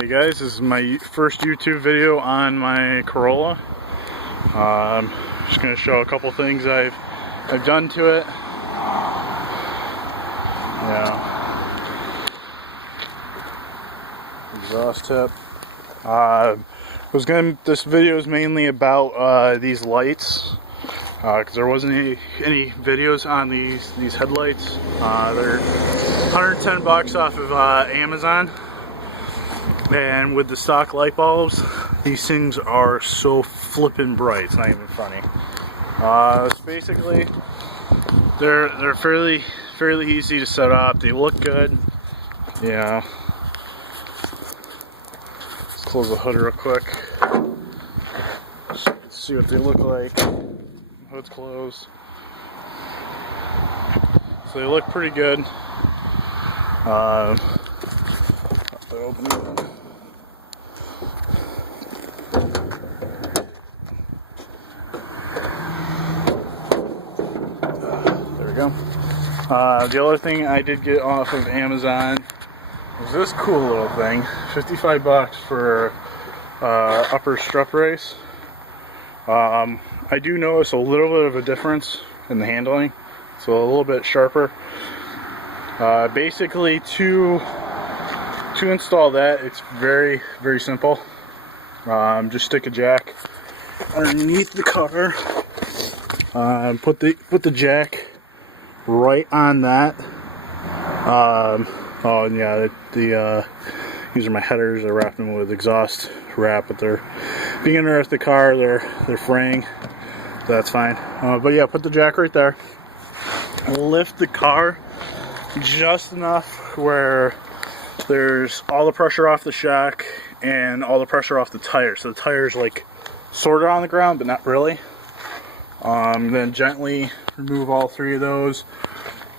Hey guys, this is my first YouTube video on my Corolla. I'm just going to show a couple things I've done to it. Exhaust tip. This video is mainly about these lights, because there wasn't any videos on these headlights. They're 110 bucks off of Amazon. And with the stock light bulbs, these things are so flippin' bright, it's not even funny. So basically, they're fairly easy to set up. They look good. Yeah. Let's close the hood real quick. So you can see what they look like. The hood's closed. So they look pretty good. Open it. The other thing I did get off of Amazon was this cool little thing. 55 bucks for upper strut brace. I do notice a little bit of a difference in the handling. So a little bit sharper. Basically to install that, it's very simple. Just stick a jack underneath the cover. Put the jack right on that. Oh and yeah, these are my headers. I wrapped them with exhaust wrap, but they're being underneath the car. They're fraying, so that's fine. But yeah, put the jack right there. Lift the car just enough where there's all the pressure off the shock and all the pressure off the tire. So the tire's like sort of on the ground, but not really. Then gently remove all three of those.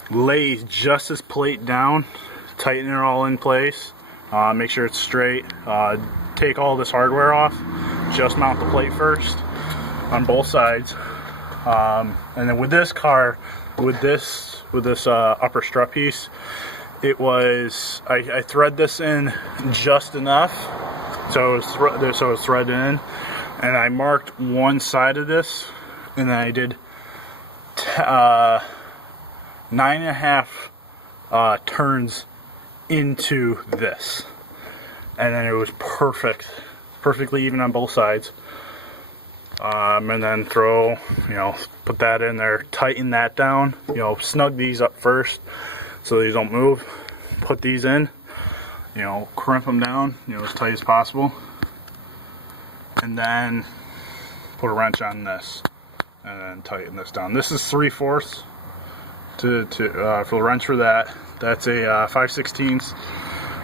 Lay just this plate down, tighten it all in place. Make sure it's straight. Take all this hardware off. Just mount the plate first on both sides. And then with this car, with this upper strut piece, it was I thread this in just enough so it's threaded in, and I marked one side of this. And then I did 9.5 turns into this, and then it was perfectly even on both sides. And then put that in there, tighten that down. Snug these up first so these don't move. Put these in. Crimp them down. As tight as possible, and then put a wrench on this. And then tighten this down. This is 3/4 for the wrench for that. That's a 5/16,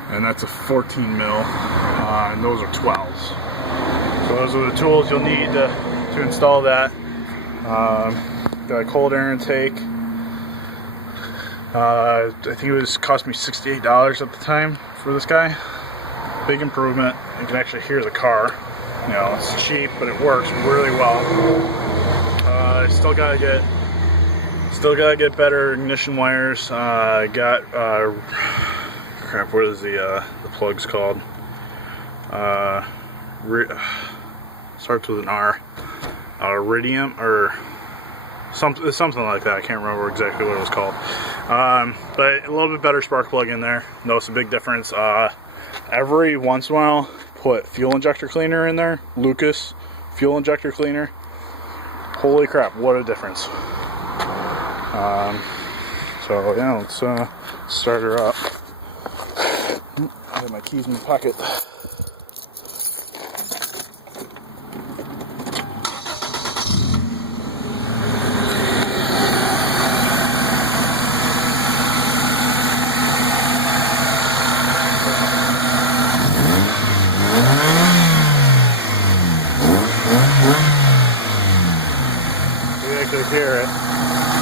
and that's a 14 mil, and those are 12s. So those are the tools you'll need to install that. Got a cold air intake. I think it cost me $68 at the time for this guy. Big improvement. You can actually hear the car. It's cheap, but it works really well. Still gotta get better ignition wires. Crap, what is the plugs called? Starts with an R. Iridium or something like that. I can't remember exactly what it was called. But a little bit better spark plug in there. Notice a big difference. Every once in a while, put fuel injector cleaner in there. Lucas fuel injector cleaner. Holy crap, what a difference. So yeah, let's start her up. I have my keys in my pocket. Hear it.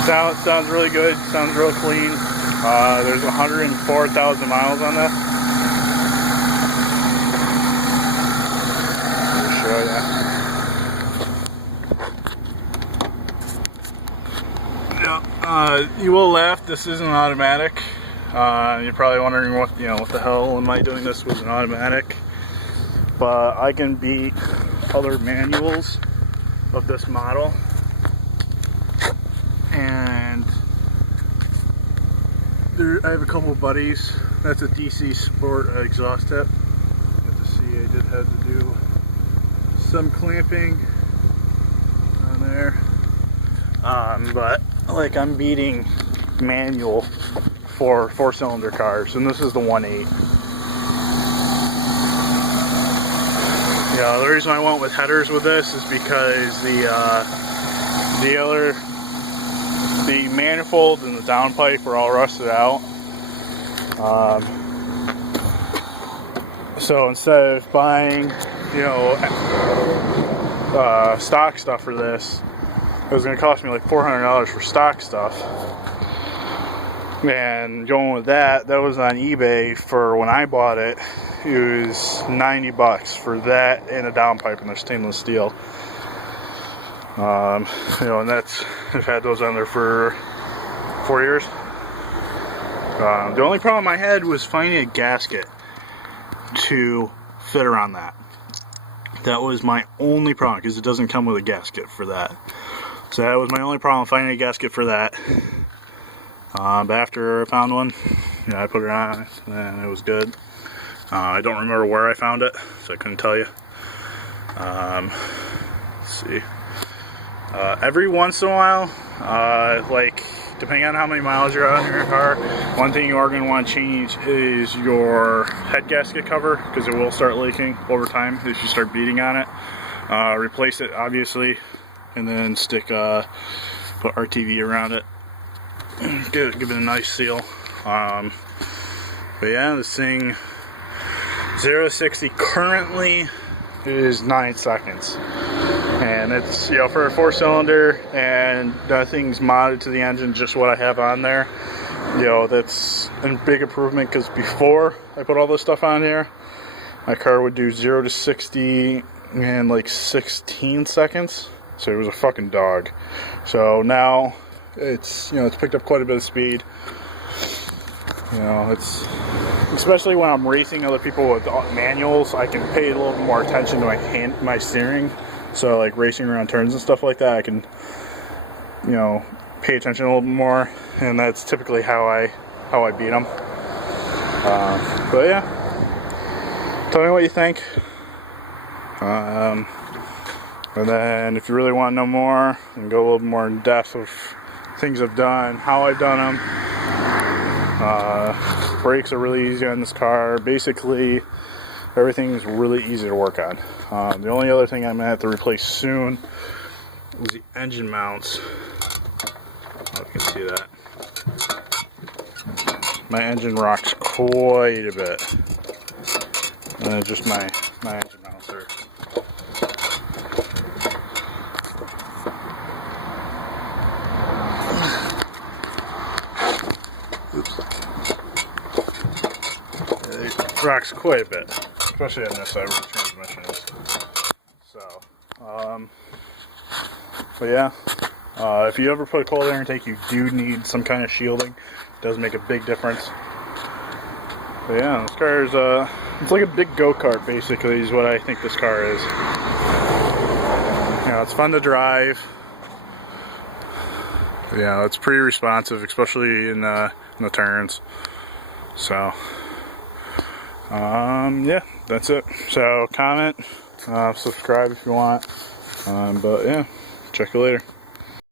Sounds really good. Sounds real clean. There's 104,000 miles on that. Let me show you. You will laugh. This isn't automatic. You're probably wondering what the hell am I doing this with an automatic? but I can beat other manuals of this model. And I have a couple of buddies. That's a DC Sport exhaust tip. You have to see I did have to do some clamping on there. But like I'm beating manual for 4-cylinder cars, and this is the 1.8. Yeah, the reason I went with headers with this is because the manifold and the downpipe were all rusted out. So instead of buying, you know, stock stuff for this, it was going to cost me like $400 for stock stuff. And going with that was on eBay for when I bought it. It was $90 for that and a downpipe, and they're stainless steel. You know, and I've had those on there for 4 years. The only problem I had was finding a gasket to fit around that. That was my only problem, because it doesn't come with a gasket for that. So that was my only problem, finding a gasket for that. But after I found one, you know, I put it on and it was good. I don't remember where I found it, so I couldn't tell you. Let's see. Every once in a while, like depending on how many miles you're on your car, one thing you are going to want to change is your head gasket cover, because it will start leaking over time if you start beating on it. Replace it, obviously, and then put RTV around it. Give it a nice seal. But yeah, this thing 0 to 60 currently is 9 seconds, and it's, you know, for a 4-cylinder, and nothing's modded to the engine, just what I have on there. You know, that's a big improvement, because before I put all this stuff on here, my car would do 0 to 60 in like 16 seconds, so it was a fucking dog. So now it's, you know, it's picked up quite a bit of speed. You know, it's, especially when I'm racing other people with manuals, I can pay a little more attention to my steering. So like racing around turns and stuff like that, I can, you know, pay attention a little bit more, and that's typically how I beat them. But yeah, tell me what you think. And then if you really want to know more and go a little more in depth of things I've done, how I've done them. Brakes are really easy on this car. Basically, everything's really easy to work on. The only other thing I'm going to have to replace soon is the engine mounts. Oh, you can see that. My engine rocks quite a bit. And just my engine mounts are. It rocks quite a bit, especially on this side where the transmission is. So, but yeah, if you ever put a cold air intake, you do need some kind of shielding. It does make a big difference. But yeah, this car is it's like a big go-kart, basically, is what I think this car is. You know, it's fun to drive. But yeah, it's pretty responsive, especially in the turns. So, yeah, that's it. So comment, subscribe if you want. But yeah, check you later.